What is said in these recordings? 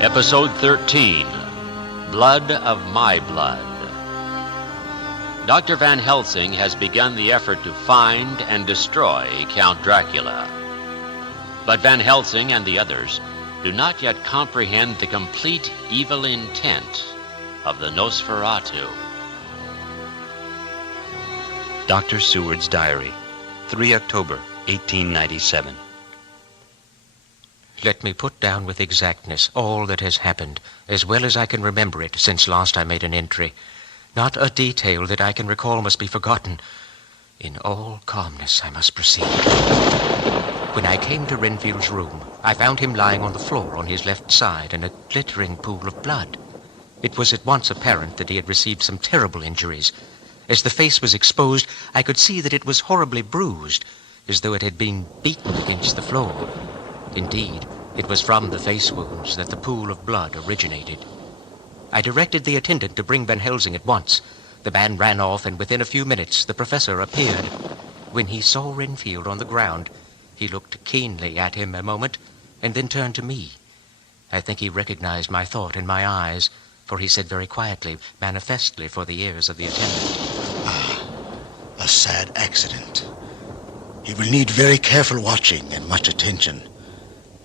Episode 13, Blood of My Blood. Dr. Van Helsing has begun the effort to find and destroy Count Dracula. But Van Helsing and the others do not yet comprehend the complete evil intent of the Nosferatu. Dr. Seward's Diary, 3 October, 1897. Let me put down with exactness all that has happened, as well as I can remember it since last I made an entry. Not a detail that I can recall must be forgotten. In all calmness I must proceed. When I came to Renfield's room, I found him lying on the floor on his left side in a glittering pool of blood. It was at once apparent that he had received some terrible injuries. As the face was exposed, I could see that it was horribly bruised, as though it had been beaten against the floor. Indeed, it was from the face wounds that the pool of blood originated. I directed the attendant to bring Van Helsing at once. The man ran off, and within a few minutes the professor appeared. When he saw Renfield on the ground, he looked keenly at him a moment, and then turned to me. I think he recognized my thought in my eyes, for he said very quietly, manifestly for the ears of the attendant, A sad accident. He will need very careful watching and much attention.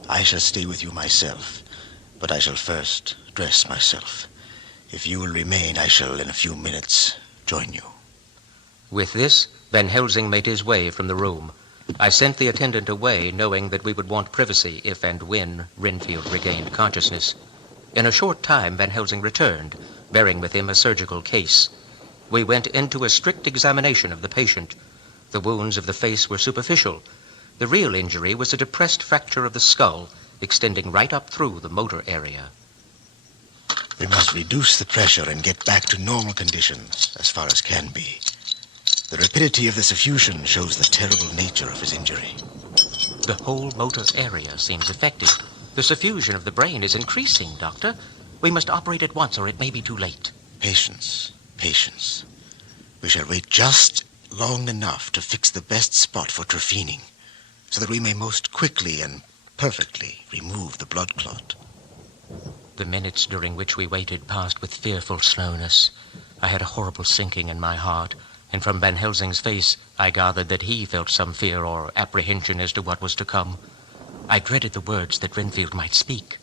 I shall stay with you myself, but I shall first dress myself. If you will remain, I shall in a few minutes join you. With this, Van Helsing made his way from the room. I sent the attendant away, knowing that we would want privacy if and when Renfield regained consciousness. In a short time, Van Helsing returned, bearing with him a surgical case. We went into a strict examination of the patient. The wounds of the face were superficial. The real injury was a depressed fracture of the skull, extending right up through the motor area. We must reduce the pressure and get back to normal conditions as far as can be. The rapidity of the suffusion shows the terrible nature of his injury. The whole motor area seems affected. The suffusion of the brain is increasing, Doctor. We must operate at once, or it may be too late. Patience, patience. We shall wait just long enough to fix the best spot for trephining, so that we may most quickly and perfectly remove the blood clot. The minutes during which we waited passed with fearful slowness. I had a horrible sinking in my heart, and from Van Helsing's face I gathered that he felt some fear or apprehension as to what was to come. I dreaded the words that Renfield might speak.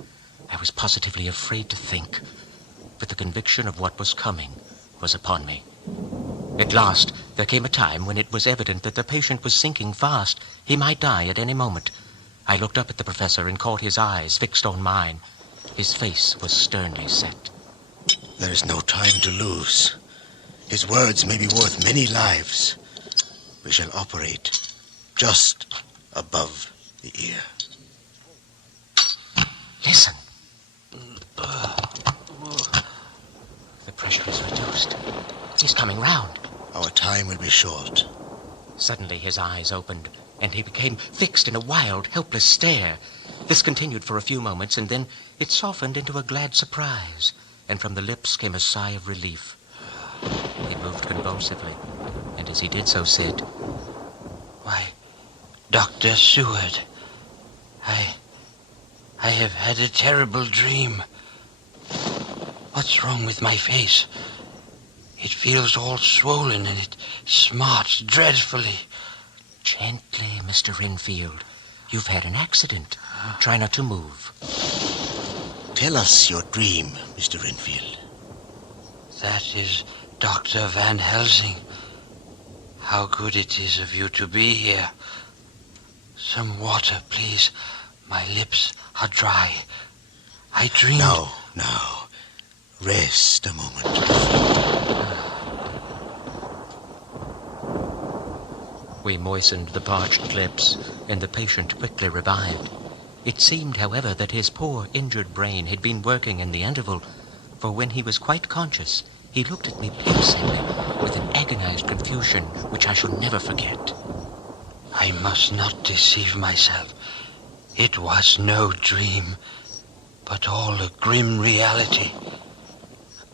I was positively afraid to think, but the conviction of what was coming was upon me. At last, there came a time when it was evident that the patient was sinking fast. He might die at any moment. I looked up at the professor and caught his eyes fixed on mine. His face was sternly set. There is no time to lose. His words may be worth many lives. We shall operate just above the ear. Listen. The pressure is reduced. He's coming round. Our time will be short. Suddenly his eyes opened, and he became fixed in a wild, helpless stare. This continued for a few moments, and then it softened into a glad surprise, and from the lips came a sigh of relief. He moved convulsively, and as he did so said, "Why, Dr. Seward, I have had a terrible dream. What's wrong with my face? It feels all swollen and it smarts dreadfully." "Gently, Mr. Renfield. You've had an accident. Try not to move." Tell us your dream, Mr. Renfield. That is Dr. Van Helsing. How good it is of you to be here. Some water, please. My lips are dry. I dreamed... Now. Rest a moment. We moistened the parched lips, and the patient quickly revived. It seemed, however, that his poor, injured brain had been working in the interval, for when he was quite conscious, he looked at me piercingly with an agonized confusion which I shall never forget. I must not deceive myself. It was no dream, but all a grim reality.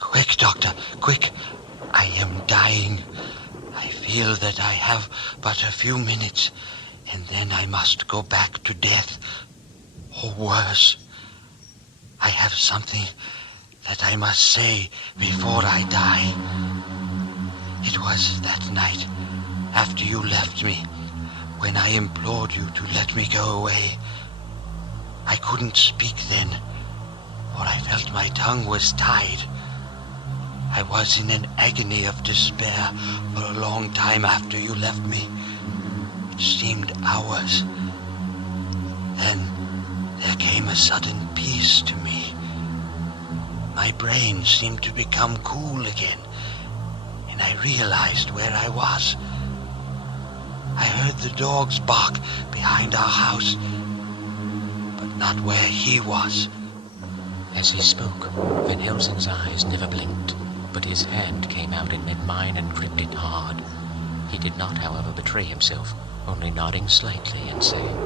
Quick, Doctor, quick. I am dying. I feel that I have but a few minutes, and then I must go back to death, or worse. I have something that I must say before I die. It was that night, after you left me, when I implored you to let me go away. I couldn't speak then, for I felt my tongue was tied. I was in an agony of despair for a long time after you left me. It seemed hours. Then there came a sudden peace to me. My brain seemed to become cool again, and I realized where I was. I heard the dogs bark behind our house, but not where he was. As he spoke, Van Helsing's eyes never blinked, but his hand came out and met mine and gripped it hard. He did not, however, betray himself, only nodding slightly and saying,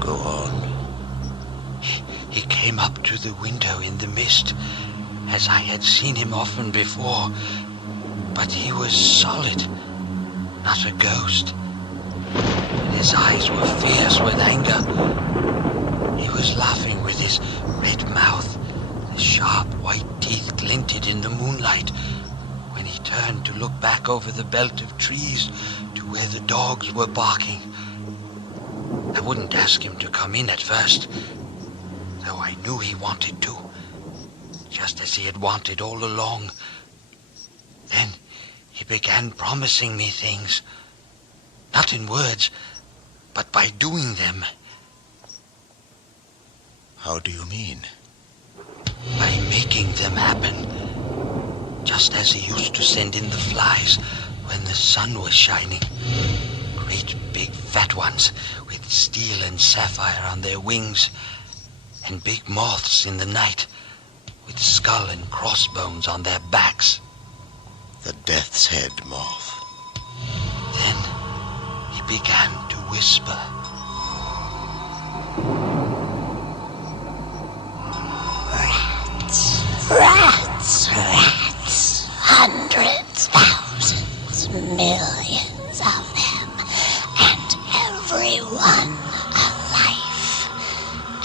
Go on. He came up to the window in the mist, as I had seen him often before, but he was solid, not a ghost. His eyes were fierce with anger. He was laughing with his red mouth. His sharp white teeth glinted in the moonlight when he turned to look back over the belt of trees to where the dogs were barking. I wouldn't ask him to come in at first, though I knew he wanted to, just as he had wanted all along. Then he began promising me things, not in words, but by doing them. How do you mean? By making them happen, just as he used to send in the flies when the sun was shining. Great big fat ones with steel and sapphire on their wings, and big moths in the night with skull and crossbones on their backs. The death's head moth. Then he began to whisper. Rats, rats, hundreds, thousands, millions of them, and every one alive,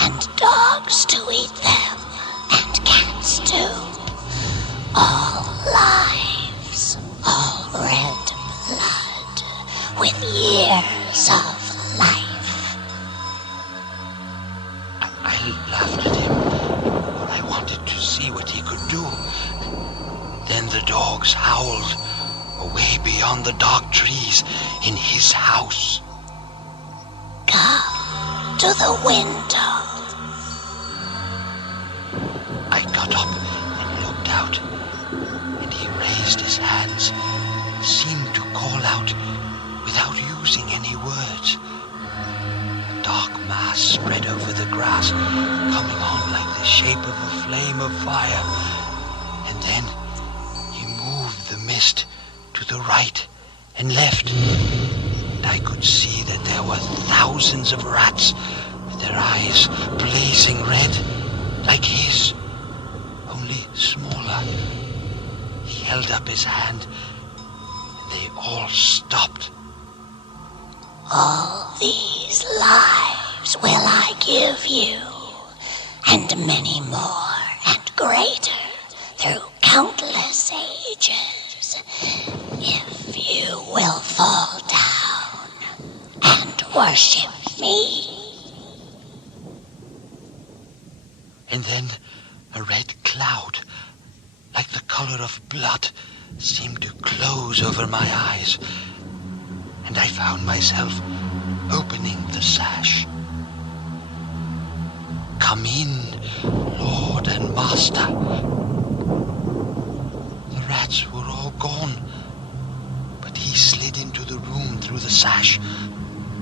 and dogs to eat them, and cats too. All lives, all red blood, with years of life. I laughed at him. I wanted to see what he could do. Then the dogs howled, away beyond the dark trees in his house. Come to the window. I got up and looked out, and he raised his hands, seemed to call out without using any words. A dark mass spread over the grass, coming on like the shape of a flame of fire. And then he moved the mist to the right and left. And I could see that there were thousands of rats with their eyes blazing red, like his, only smaller. He held up his hand, and they all stopped. All these lives will I give you, and many more and greater through countless ages, if you will fall down and worship me. And then a red cloud, like the color of blood, seemed to close over my eyes, and I found myself opening the sash. Come in, Lord and Master. The rats were all gone, but he slid into the room through the sash,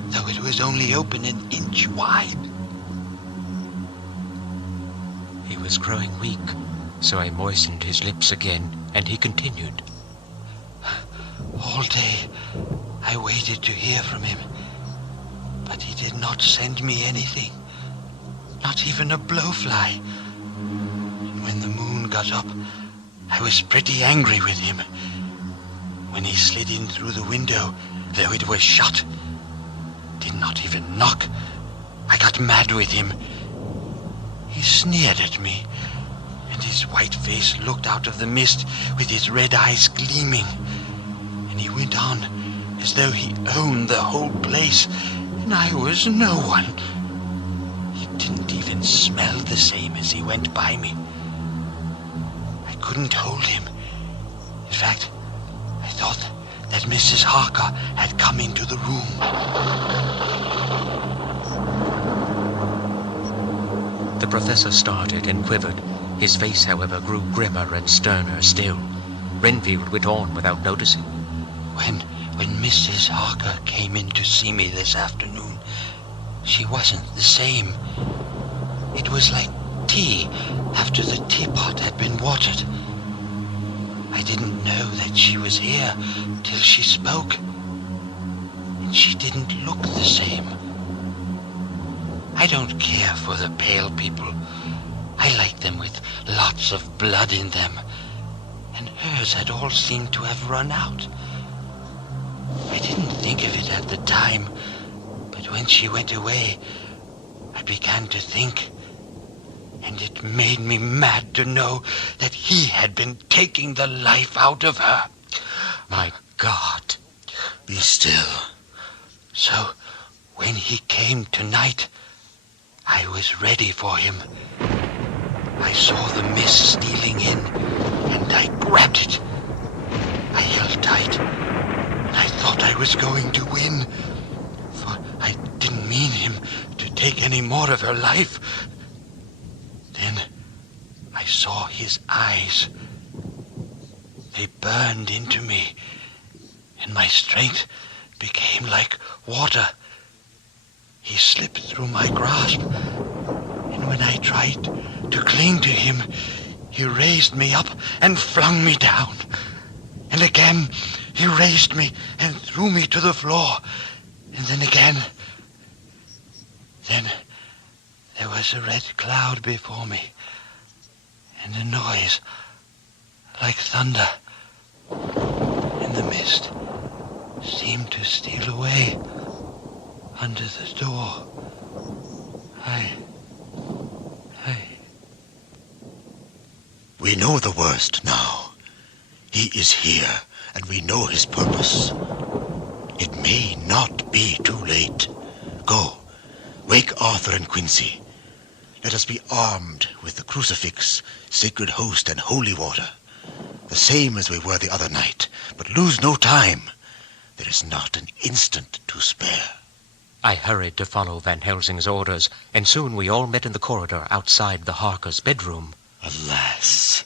though it was only open an inch wide. He was growing weak, so I moistened his lips again, and he continued. All day I waited to hear from him, but he did not send me anything, not even a blowfly. And when the moon got up, I was pretty angry with him. When he slid in through the window, though it was shut, did not even knock, I got mad with him. He sneered at me, and his white face looked out of the mist with his red eyes gleaming. And he went on as though he owned the whole place, and I was no one. He didn't even smell the same as he went by me. I couldn't hold him. In fact, I thought that Mrs. Harker had come into the room. The professor started and quivered. His face, however, grew grimmer and sterner still. Renfield went on without noticing. When Mrs. Harker came in to see me this afternoon, she wasn't the same. It was like tea after the teapot had been watered. I didn't know that she was here till she spoke, and she didn't look the same. I don't care for the pale people. I like them with lots of blood in them, and hers had all seemed to have run out. I didn't think of it at the time, but when she went away, I began to think, and it made me mad to know that he had been taking the life out of her. My God. Be still. So, when he came tonight, I was ready for him. I saw the mist stealing in, and I grabbed it. I held tight, and I thought I was going to win, for I didn't mean him to take any more of her life. Then I saw his eyes. They burned into me, and my strength became like water. He slipped through my grasp, and when I tried to cling to him, he raised me up and flung me down. And again, he raised me and threw me to the floor. And then again. Then there was a red cloud before me, and a noise like thunder. And the mist seemed to steal away under the door. We know the worst now. He is here, and we know his purpose. It may not be too late. Go, wake Arthur and Quincy. Let us be armed with the crucifix, sacred host, and holy water, the same as we were the other night. But lose no time. There is not an instant to spare. I hurried to follow Van Helsing's orders, and soon we all met in the corridor outside the Harkers' bedroom. Alas,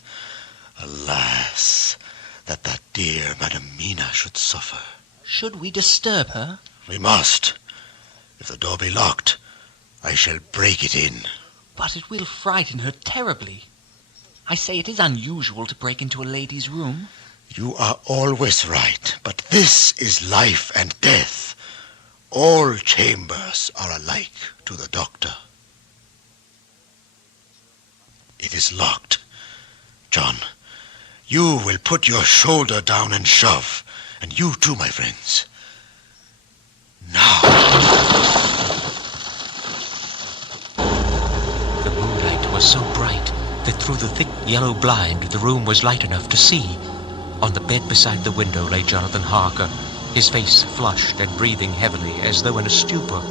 alas, that dear Madam Mina should suffer. Should we disturb her? We must. If the door be locked, I shall break it in. But it will frighten her terribly. I say it is unusual to break into a lady's room. You are always right, but this is life and death. All chambers are alike to the doctor. It is locked. John, you will put your shoulder down and shove. And you too, my friends. Now. The moonlight was so bright that through the thick yellow blind the room was light enough to see. On the bed beside the window lay Jonathan Harker, his face flushed and breathing heavily as though in a stupor.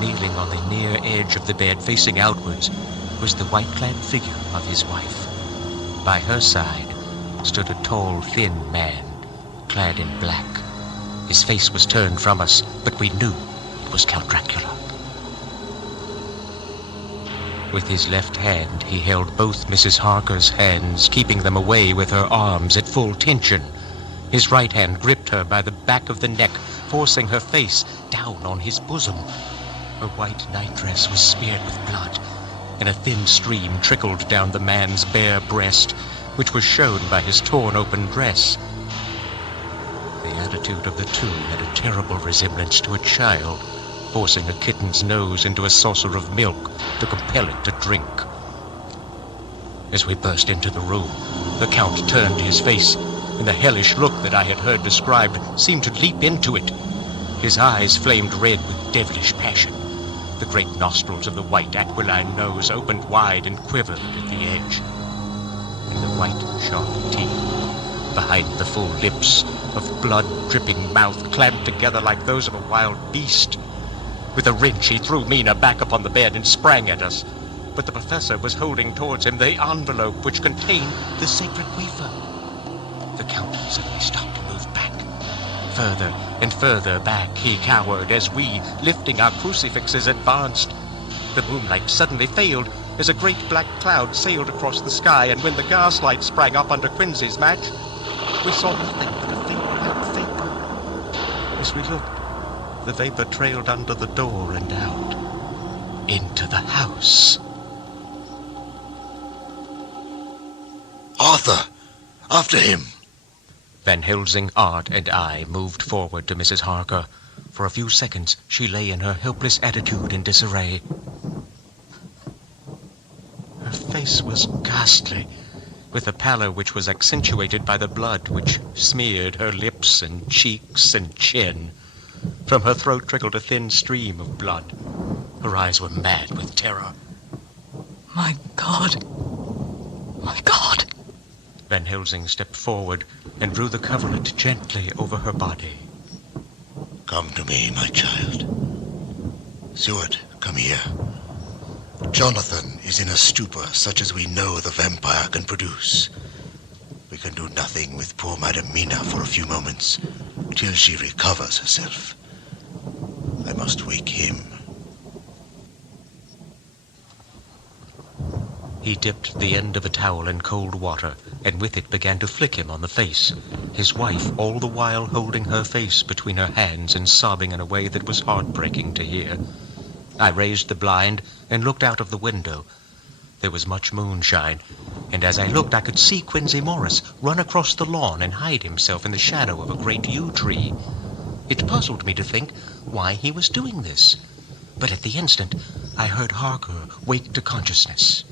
Kneeling on the near edge of the bed facing outwards was the white-clad figure of his wife. By her side stood a tall, thin man, clad in black. His face was turned from us, but we knew it was Count Dracula. With his left hand, he held both Mrs. Harker's hands, keeping them away with her arms at full tension. His right hand gripped her by the back of the neck, forcing her face down on his bosom. Her white nightdress was smeared with blood, and a thin stream trickled down the man's bare breast, which was shown by his torn-open dress. The attitude of the two had a terrible resemblance to a child, forcing a kitten's nose into a saucer of milk to compel it to drink. As we burst into the room, the Count turned his face, and the hellish look that I had heard described seemed to leap into it. His eyes flamed red with devilish passion. The great nostrils of the white aquiline nose opened wide and quivered at the edge. And the white, sharp teeth, behind the full lips, of blood-dripping mouth clamped together like those of a wild beast. With a wrench, he threw Mina back upon the bed and sprang at us. But the professor was holding towards him the envelope which contained the sacred wafer. The count suddenly stopped and moved back. Further and further back he cowered as we, lifting our crucifixes, advanced. The moonlight suddenly failed as a great black cloud sailed across the sky, and when the gaslight sprang up under Quincy's match, we saw nothing but a faint white vapor. As we looked, the vapor trailed under the door and out into the house. Arthur! After him! Van Helsing, Art, and I moved forward to Mrs. Harker. For a few seconds she lay in her helpless attitude in disarray. Her face was ghastly, with a pallor which was accentuated by the blood which smeared her lips and cheeks and chin. From her throat trickled a thin stream of blood. Her eyes were mad with terror. My God! My God! Van Helsing stepped forward and drew the coverlet gently over her body. Come to me, my child. Seward, come here. Jonathan is in a stupor such as we know the vampire can produce. We can do nothing with poor Madam Mina for a few moments till she recovers herself. I must wake him. He dipped the end of a towel in cold water, and with it began to flick him on the face, his wife all the while holding her face between her hands and sobbing in a way that was heartbreaking to hear. I raised the blind and looked out of the window. There was much moonshine, and as I looked I could see Quinsy Morris run across the lawn and hide himself in the shadow of a great yew tree. It puzzled me to think why he was doing this, but at the instant I heard Harker wake to consciousness.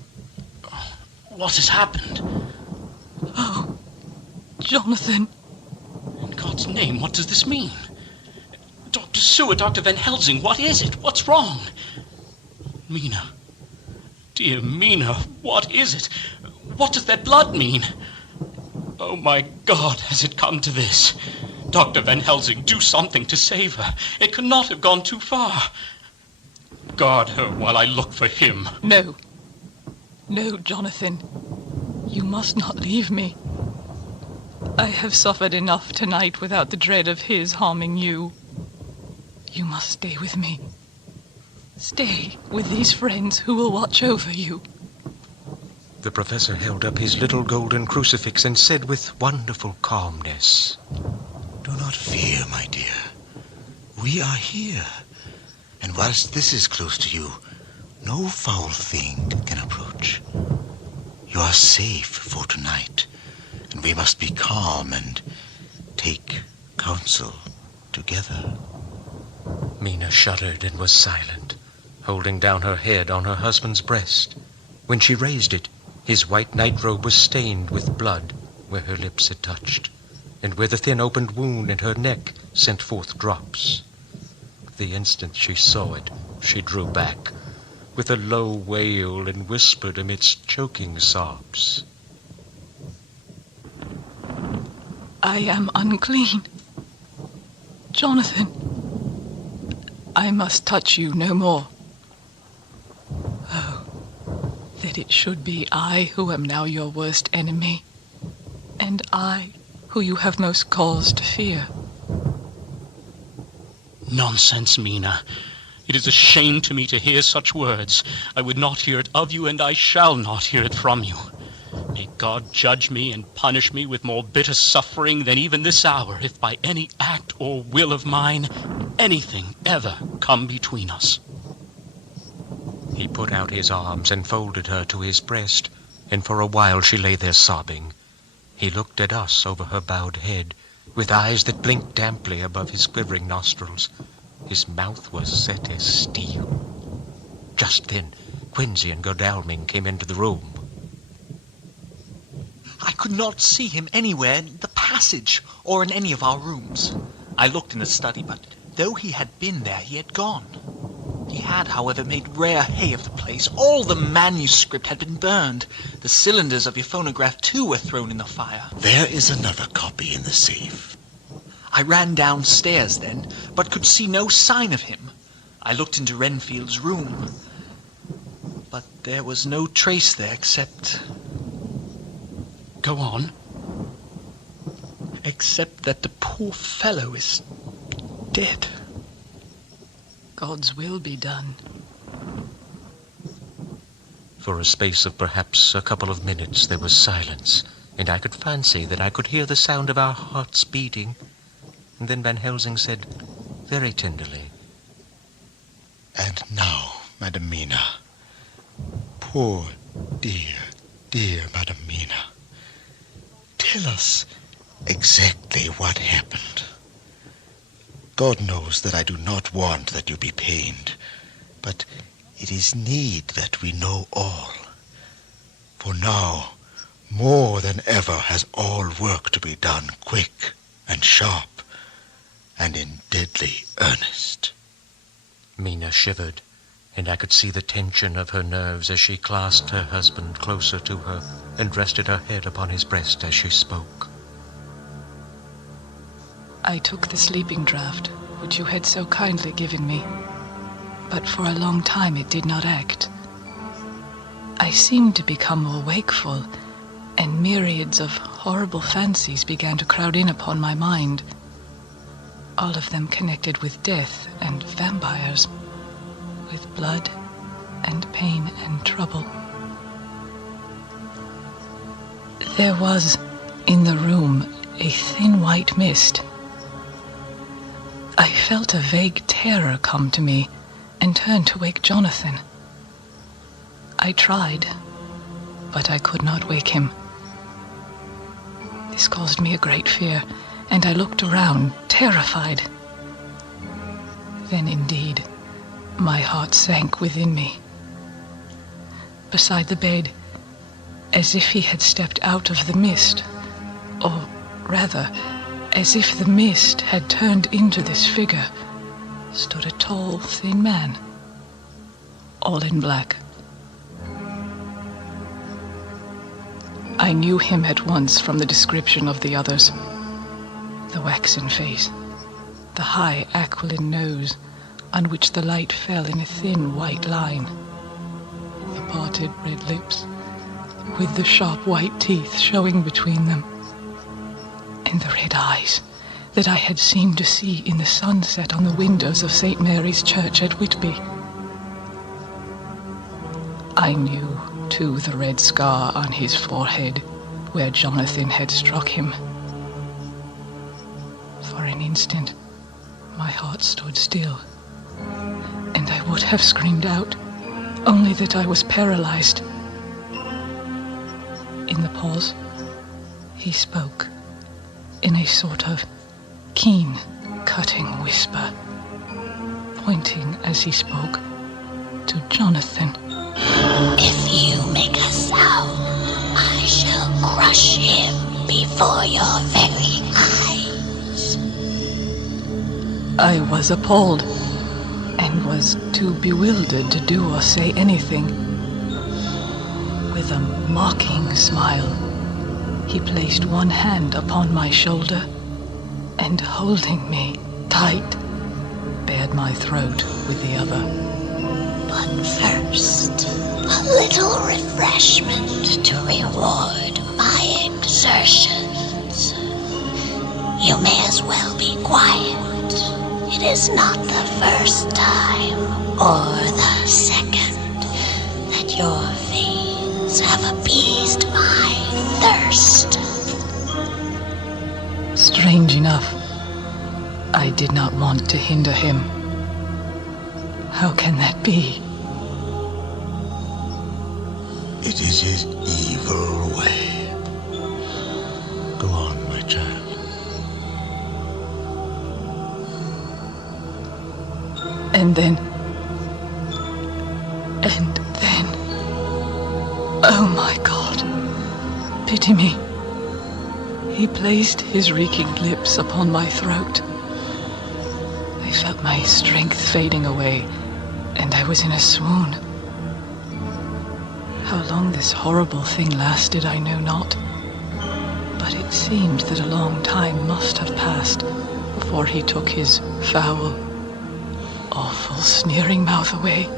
What has happened? Oh, Jonathan. In God's name, what does this mean? Dr. Seward, Dr. Van Helsing, what is it? What's wrong? Mina. Dear Mina, what is it? What does that blood mean? Oh, my God, has it come to this? Dr. Van Helsing, do something to save her. It cannot have gone too far. Guard her while I look for him. No. No, Jonathan. You must not leave me. I have suffered enough tonight without the dread of his harming you. You must stay with me. Stay with these friends who will watch over you. The professor held up his little golden crucifix and said with wonderful calmness, Do not fear, my dear. We are here. And whilst this is close to you, no foul thing can approach. You are safe for tonight, and we must be calm and take counsel together. Mina shuddered and was silent, holding down her head on her husband's breast. When she raised it, his white nightrobe was stained with blood where her lips had touched, and where the thin opened wound in her neck sent forth drops. The instant she saw it, she drew back, with a low wail, and whispered amidst choking sobs, I am unclean. Jonathan, I must touch you no more. Oh, that it should be I who am now your worst enemy, and I who you have most cause to fear. Nonsense, Mina. It is a shame to me to hear such words. I would not hear it of you, and I shall not hear it from you. May God judge me and punish me with more bitter suffering than even this hour, if by any act or will of mine anything ever come between us. He put out his arms and folded her to his breast, and for a while she lay there sobbing. He looked at us over her bowed head, with eyes that blinked damply above his quivering nostrils. His mouth was set as steel. Just then, Quinsy and Godalming came into the room. I could not see him anywhere in the passage or in any of our rooms. I looked in the study, but though he had been there, he had gone. He had, however, made rare hay of the place. All the manuscript had been burned. The cylinders of your phonograph, too, were thrown in the fire. There is another copy in the safe. I ran downstairs then, but could see no sign of him. I looked into Renfield's room, but there was no trace there except... Go on. Except that the poor fellow is dead. God's will be done. For a space of perhaps a couple of minutes there was silence, and I could fancy that I could hear the sound of our hearts beating. And then Van Helsing said, very tenderly, And now, Madam Mina, poor, dear Madam Mina, tell us exactly what happened. God knows that I do not want that you be pained, but it is need that we know all. For now, more than ever, has all work to be done quick and sharp, and in deadly earnest. Mina shivered, and I could see the tension of her nerves as she clasped her husband closer to her and rested her head upon his breast as she spoke. I took the sleeping draught, which you had so kindly given me, but for a long time it did not act. I seemed to become more wakeful, and myriads of horrible fancies began to crowd in upon my mind, all of them connected with death and vampires, with blood and pain and trouble. There was in the room a thin white mist. I felt a vague terror come to me and turned to wake Jonathan. I tried, but I could not wake him. This caused me a great fear, and I looked around, terrified. Then indeed, my heart sank within me. Beside the bed, as if he had stepped out of the mist, or rather, as if the mist had turned into this figure, stood a tall, thin man, all in black. I knew him at once from the description of the others. The waxen face, the high aquiline nose, on which the light fell in a thin white line, the parted red lips, with the sharp white teeth showing between them, and the red eyes that I had seemed to see in the sunset on the windows of St. Mary's Church at Whitby. I knew, too, the red scar on his forehead where Jonathan had struck him. For an instant, my heart stood still, and I would have screamed out, only that I was paralyzed. In the pause, he spoke in a sort of keen, cutting whisper, pointing as he spoke to Jonathan. If you make a sound, I shall crush him before your very eyes. I was appalled, and was too bewildered to do or say anything. With a mocking smile, he placed one hand upon my shoulder, and holding me tight, bared my throat with the other. But first, a little refreshment to reward my exertions. You may as well be quiet. It is not the first time or the second that your veins have appeased my thirst. Strange enough, I did not want to hinder him. How can that be? It is his evil way. Go on, my child. And then, oh my God, pity me. He placed his reeking lips upon my throat. I felt my strength fading away, and I was in a swoon. How long this horrible thing lasted, I know not, but it seemed that a long time must have passed before he took his foul, awful, sneering mouth away.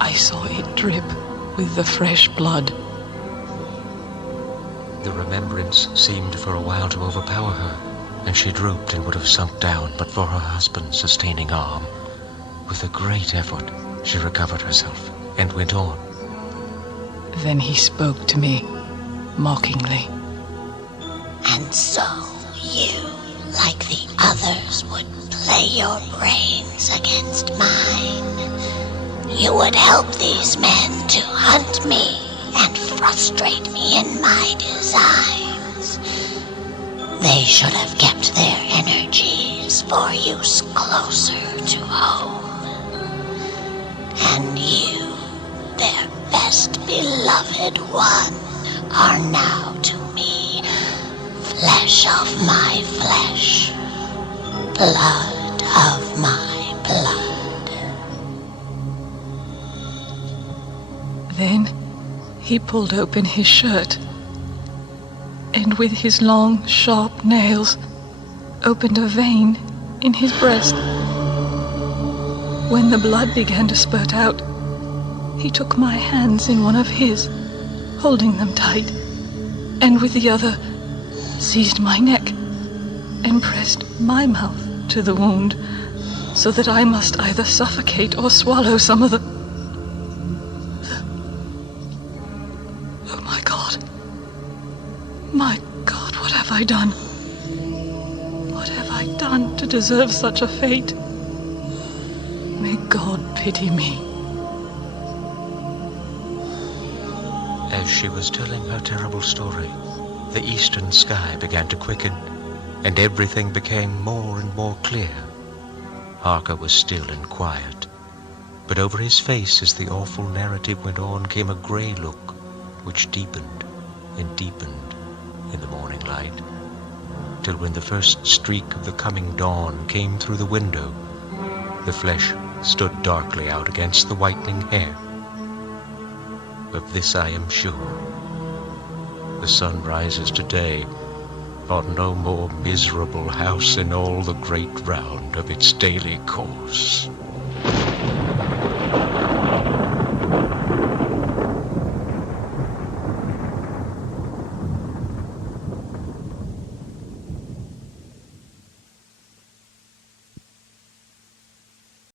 I saw it drip with the fresh blood. The remembrance seemed for a while to overpower her, and she drooped and would have sunk down but for her husband's sustaining arm. With a great effort, she recovered herself and went on. Then he spoke to me, mockingly. And so you, like the others, would play your brains against mine. You would help these men to hunt me and frustrate me in my designs. They should have kept their energies for use closer to home. And you, their best beloved one, are now to me flesh of my flesh, blood of my blood. Then he pulled open his shirt, and with his long, sharp nails opened a vein in his breast. When the blood began to spurt out, he took my hands in one of his, holding them tight, and with the other seized my neck and pressed my mouth to the wound, so that I must either suffocate or swallow some of the... Oh, my God. My God, what have I done? What have I done to deserve such a fate? May God pity me. As she was telling her terrible story, the eastern sky began to quicken, and everything became more and more clear. Harker was still and quiet, but over his face as the awful narrative went on came a grey look, which deepened and deepened in the morning light, till when the first streak of the coming dawn came through the window, the flesh stood darkly out against the whitening hair. Of this I am sure. The sun rises today on no more miserable house in all the great round of its daily course.